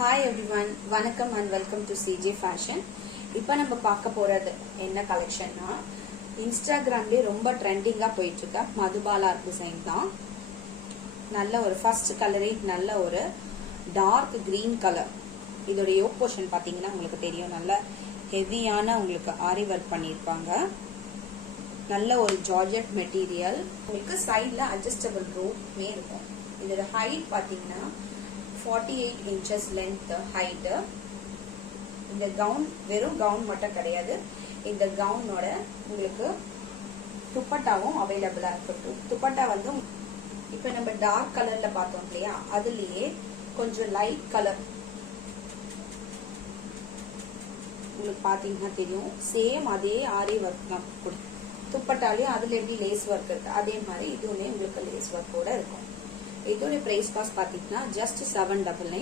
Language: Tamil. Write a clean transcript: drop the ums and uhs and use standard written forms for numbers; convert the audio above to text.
ஹாய் எவ்ரிவன், வணக்கம் and welcome to CJ fashion. இப்போ நம்ம பார்க்க போகிறது என்ன கலெக்ஷன்னா, இன்ஸ்டாகிராம்லேயே ரொம்ப ட்ரெண்டிங்காக போயிட்டுருக்க மதுபாலா டிசைன் தான். நல்ல ஒரு ஃபர்ஸ்ட் கலரே நல்ல ஒரு டார்க் கிரீன் கலர். இதோட யோக் போர்ஷன் பார்த்தீங்கன்னா உங்களுக்கு தெரியும், நல்ல ஹெவியான உங்களுக்கு ஆரி ஒர்க் பண்ணியிருப்பாங்க. நல்ல ஒரு ஜார்ஜெட் மெட்டீரியல். உங்களுக்கு சைடில் அட்ஜஸ்டபிள் ரோப்மே இருக்கும். இதோட ஹைட் பார்த்தீங்கன்னா 48 inches லென்த் ஹைட். இந்த கவுன் வெறும் கவுன் மட்டும் கிடையாது, இந்த கவுனோட உங்களுக்கு துப்பட்டாவும் அவைலபிளா இருக்கு. துப்பட்டா வந்து இப்ப நம்ம டார்க் கலர்ல பார்த்தோம் இல்லையா, அதுலயே கொஞ்சம் லைட் கலர் உங்களுக்கு பாத்தீங்கன்னா தெரியும். சேம் அதே ஆரி ஒர்க் தான். துப்பட்டாலையும் அதுல எப்படி லேஸ் ஒர்க் இருக்கு, அதே மாதிரி இதுவுமே உங்களுக்கு லேஸ் ஒர்க்கோட இருக்கும். இதோட பிரைஸ் காஸ்ட் பாத்தீங்கன்னா ஜஸ்ட் 799.